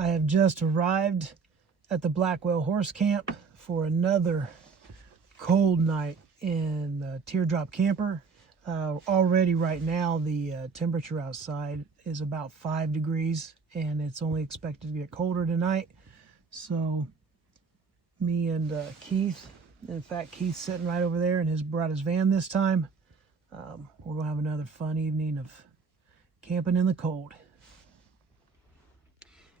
I have just arrived at the Blackwell Horse Camp for another cold night in the Teardrop camper. Already right now the temperature outside is about 5 degrees and it's only expected to get colder tonight. So me and Keith, in fact Keith's sitting right over there and has brought his van this time. We're going to have another fun evening of camping in the cold.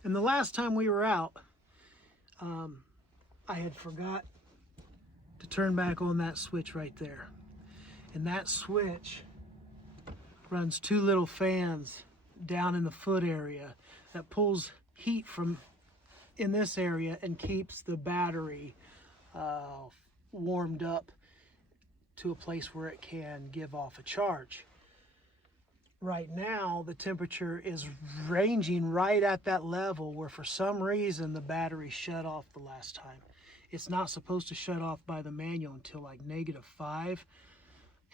And the last time we were out, I had forgot to turn back on that switch right there. And that switch runs 2 little fans down in the foot area that pulls heat from in this area and keeps the battery warmed up to a place where it can give off a charge. Right now the temperature is ranging right at that level where for some reason the battery shut off the last time. It's not supposed to shut off by the manual until like -5,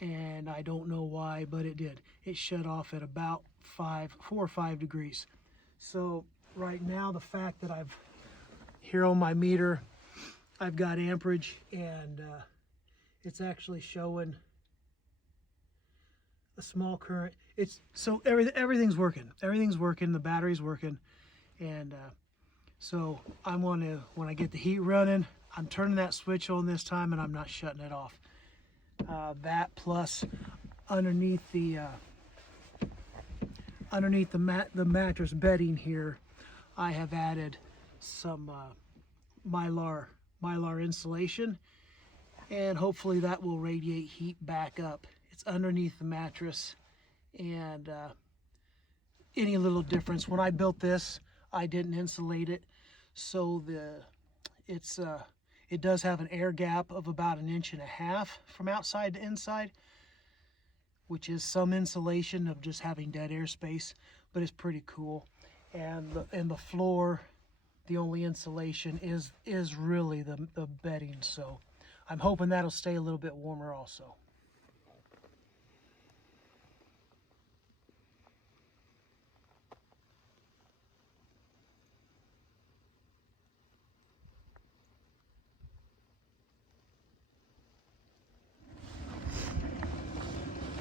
and I don't know why, but it did. It shut off at about 4 or 5 degrees. So right now the fact that I've here on my meter I've got amperage and it's actually showing a small current. It's so everything's working. Everything's working. The battery's working, and so I want to, when I get the heat running, I'm turning that switch on this time, and I'm not shutting it off. That plus underneath the mattress bedding here, I have added some mylar insulation, and hopefully that will radiate heat back up. It's underneath the mattress, and any little difference. When I built this, I didn't insulate it, so it does have an air gap of about 1.5 inches from outside to inside, which is some insulation of just having dead air space, but it's pretty cool. And the floor, the only insulation is really the bedding, so I'm hoping that'll stay a little bit warmer also.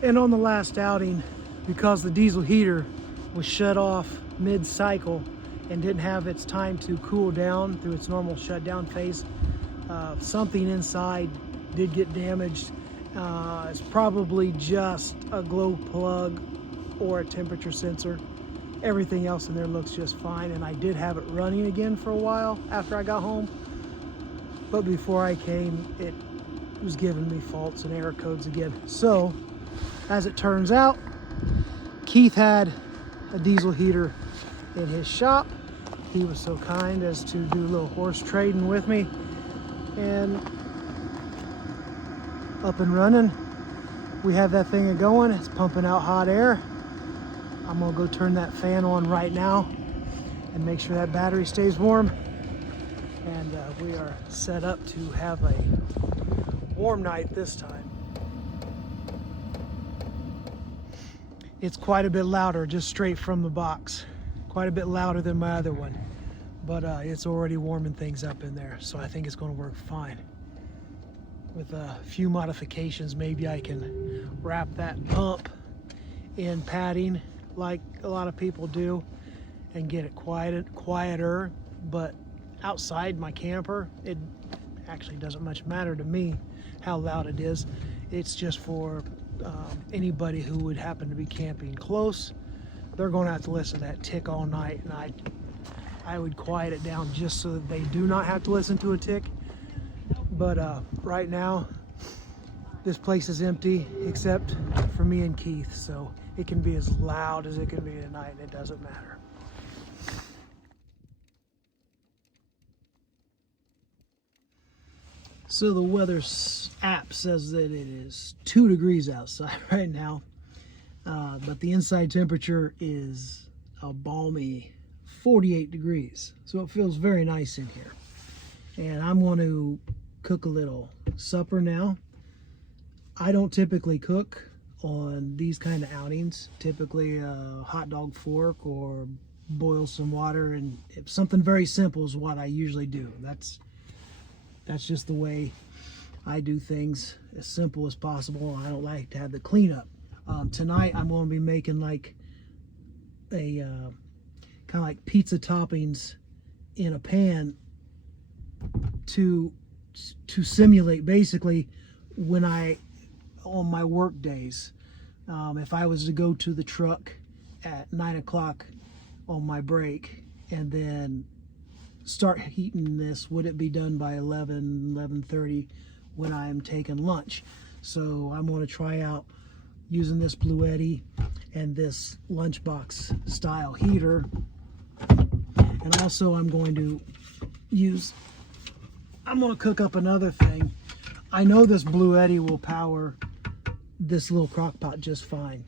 And on the last outing, because the diesel heater was shut off mid-cycle and didn't have its time to cool down through its normal shutdown phase, something inside did get damaged. It's probably just a glow plug or a temperature sensor. Everything else in there looks just fine, and I did have it running again for a while after I got home. But before I came, it was giving me faults and error codes again. So, as it turns out, Keith had a diesel heater in his shop. He was so kind as to do a little horse trading with me, and up and running. We have that thing going. It's pumping out hot air. I'm gonna go turn that fan on right now and make sure that battery stays warm. And we are set up to have a warm night this time. It's quite a bit louder just straight from the box. Quite a bit louder than my other one. But it's already warming things up in there, so I think it's going to work fine. With a few modifications, maybe I can wrap that pump in padding like a lot of people do and get it quieter. But outside my camper, it actually doesn't much matter to me how loud it is. It's just for anybody who would happen to be camping close. They're going to have to listen to that tick all night, and I would quiet it down just so that they do not have to listen to a tick. But right now this place is empty except for me and Keith, so it can be as loud as it can be tonight, and it doesn't matter. So the weather app says that it is 2 degrees outside right now, but the inside temperature is a balmy 48 degrees. So it feels very nice in here. And I'm going to cook a little supper now. I don't typically cook on these kind of outings. Typically a hot dog fork or boil some water, and if something very simple is what I usually do. That's just the way I do things, as simple as possible. I don't like to have the cleanup. Tonight I'm going to be making like a kind of like pizza toppings in a pan to simulate basically when on my work days. If I was to go to the truck at 9 o'clock on my break and then start heating this, would it be done by 11:30 when I am taking lunch? So I'm going to try out using this Bluetti and this lunchbox style heater. And also I'm going to cook up another thing. I know this Bluetti will power this little crock pot just fine,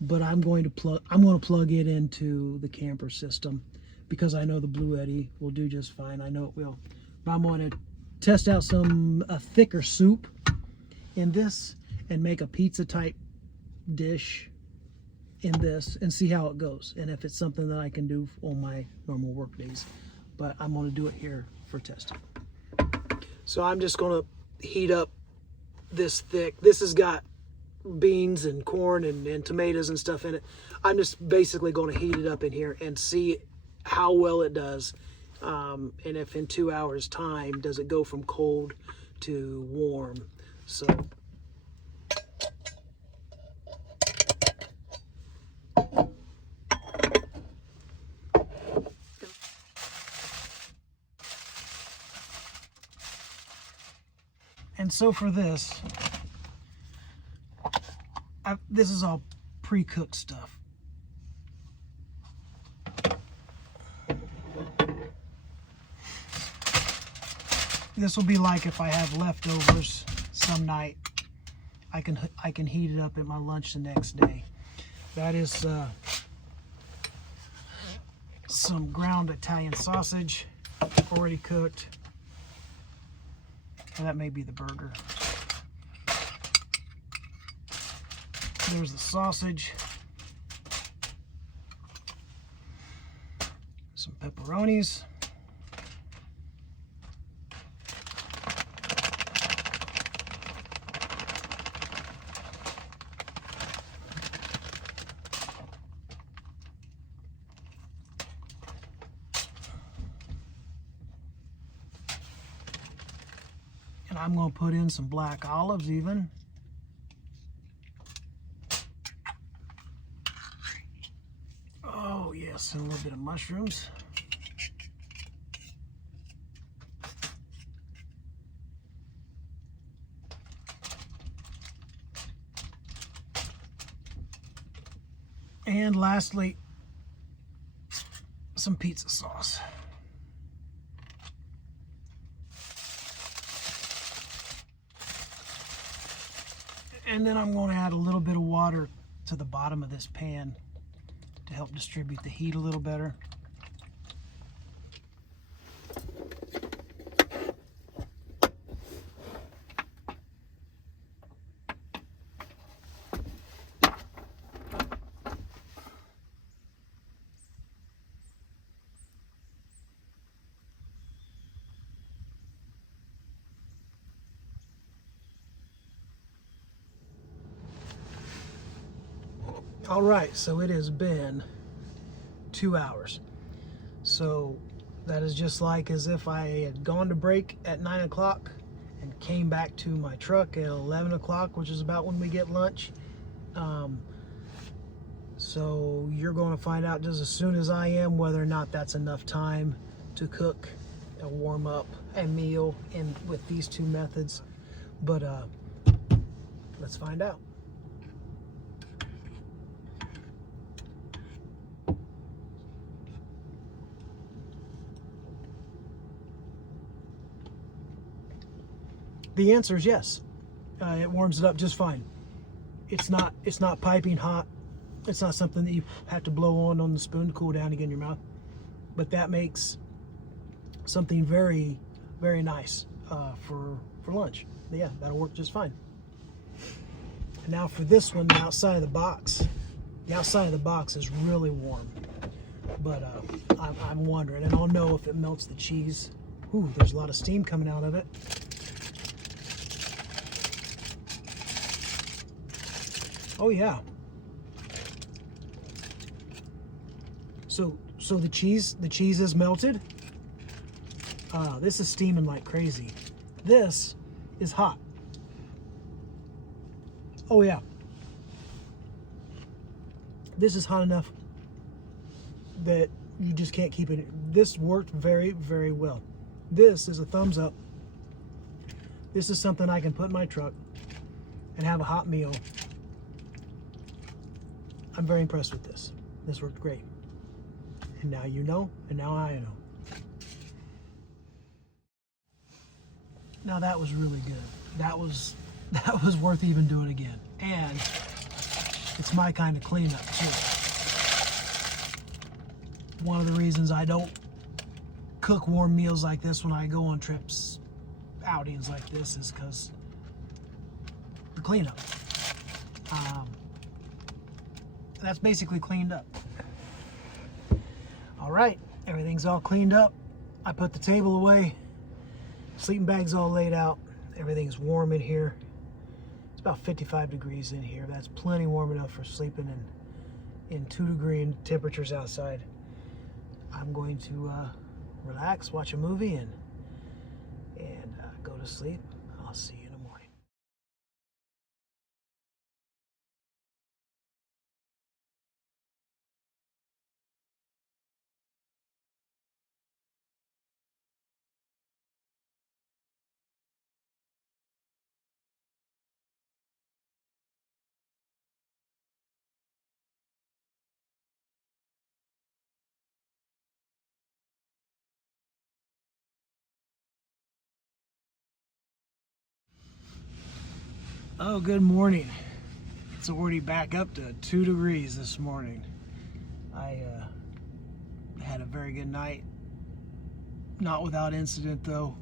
but I'm going to plug it into the camper system because I know the Bluetti will do just fine. I know it will. But I'm going to test out a thicker soup in this and make a pizza type dish in this and see how it goes, and if it's something that I can do on my normal work days. But I'm going to do it here for testing. So I'm just going to heat up this thick. This has got beans and corn and tomatoes and stuff in it. I'm just basically going to heat it up in here and see how well it does, and if in 2 hours time does it go from cold to warm. So for this, this is all pre-cooked stuff. This will be like if I have leftovers some night, I can heat it up at my lunch the next day. That is some ground Italian sausage, already cooked. Well, that may be the burger. There's the sausage. Some pepperonis. And I'm going to put in some black olives even. Oh yes, and a little bit of mushrooms. And lastly, some pizza sauce. And then I'm going to add a little bit of water to the bottom of this pan to help distribute the heat a little better. All right, so it has been 2 hours. So that is just like as if I had gone to break at 9 o'clock and came back to my truck at 11 o'clock, which is about when we get lunch. So you're going to find out just as soon as I am whether or not that's enough time to cook and warm up a meal with these two methods. But let's find out. The answer is yes. It warms it up just fine. It's not piping hot. It's not something that you have to blow on the spoon to cool down to get in your mouth. But that makes something very, very nice for lunch. But yeah, that'll work just fine. And now for this one, the outside of the box. The outside of the box is really warm. but I'm wondering, and I'll know if it melts the cheese. Ooh, there's a lot of steam coming out of it. Oh yeah. So the cheese is melted. This is steaming like crazy. This is hot. Oh yeah. This is hot enough that you just can't keep it. This worked very, very well. This is a thumbs up. This is something I can put in my truck and have a hot meal. I'm very impressed with this. This worked great. And now you know, and now I know. Now that was really good. That was worth even doing again. And it's my kind of cleanup too. One of the reasons I don't cook warm meals like this when I go on trips, outings like this, is because the cleanup. That's basically cleaned up. All right, everything's all cleaned up. I put the table away. Sleeping bag's all laid out. Everything's warm in here. It's about 55 degrees in here. That's plenty warm enough for sleeping in 2-degree temperatures outside. I'm going to relax, watch a movie, and go to sleep. I'll see you in the morning. Oh, good morning. It's already back up to 2 degrees this morning. I had a very good night. Not without incident though.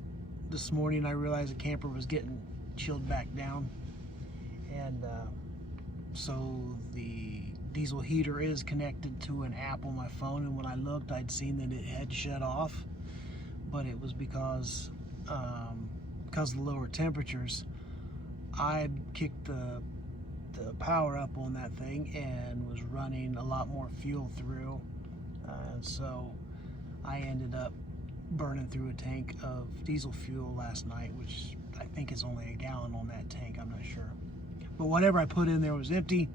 This morning I realized the camper was getting chilled back down. And so the diesel heater is connected to an app on my phone, and when I looked I'd seen that it had shut off. But it was because of the lower temperatures. I kicked the power up on that thing and was running a lot more fuel through, and so I ended up burning through a tank of diesel fuel last night, which I think is only a gallon on that tank, I'm not sure. But whatever I put in there was empty,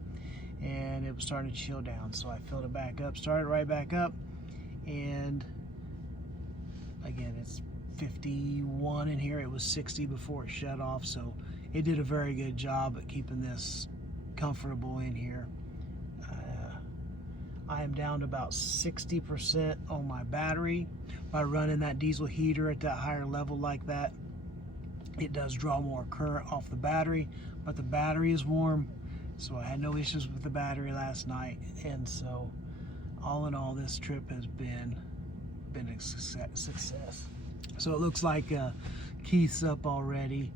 and it was starting to chill down, so I filled it back up, started right back up, and again, it's 51 in here. It was 60 before it shut off, so it did a very good job at keeping this comfortable in here. I am down to about 60% on my battery. By running that diesel heater at that higher level like that, it does draw more current off the battery, but the battery is warm, so I had no issues with the battery last night. And so all in all, this trip has been a success. So it looks like Keith's up already.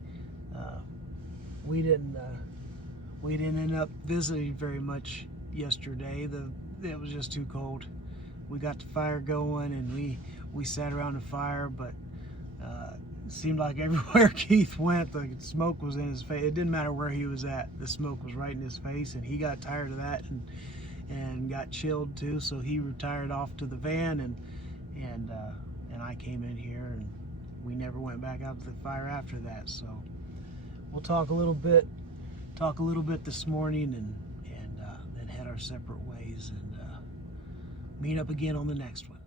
We didn't end up visiting very much yesterday. It was just too cold. We got the fire going, and we sat around the fire, but it seemed like everywhere Keith went, the smoke was in his face. It didn't matter where he was at, the smoke was right in his face, and he got tired of that and got chilled too. So he retired off to the van, and I came in here, and we never went back out to the fire after that. So we'll talk a little bit this morning, and then head our separate ways, and meet up again on the next one.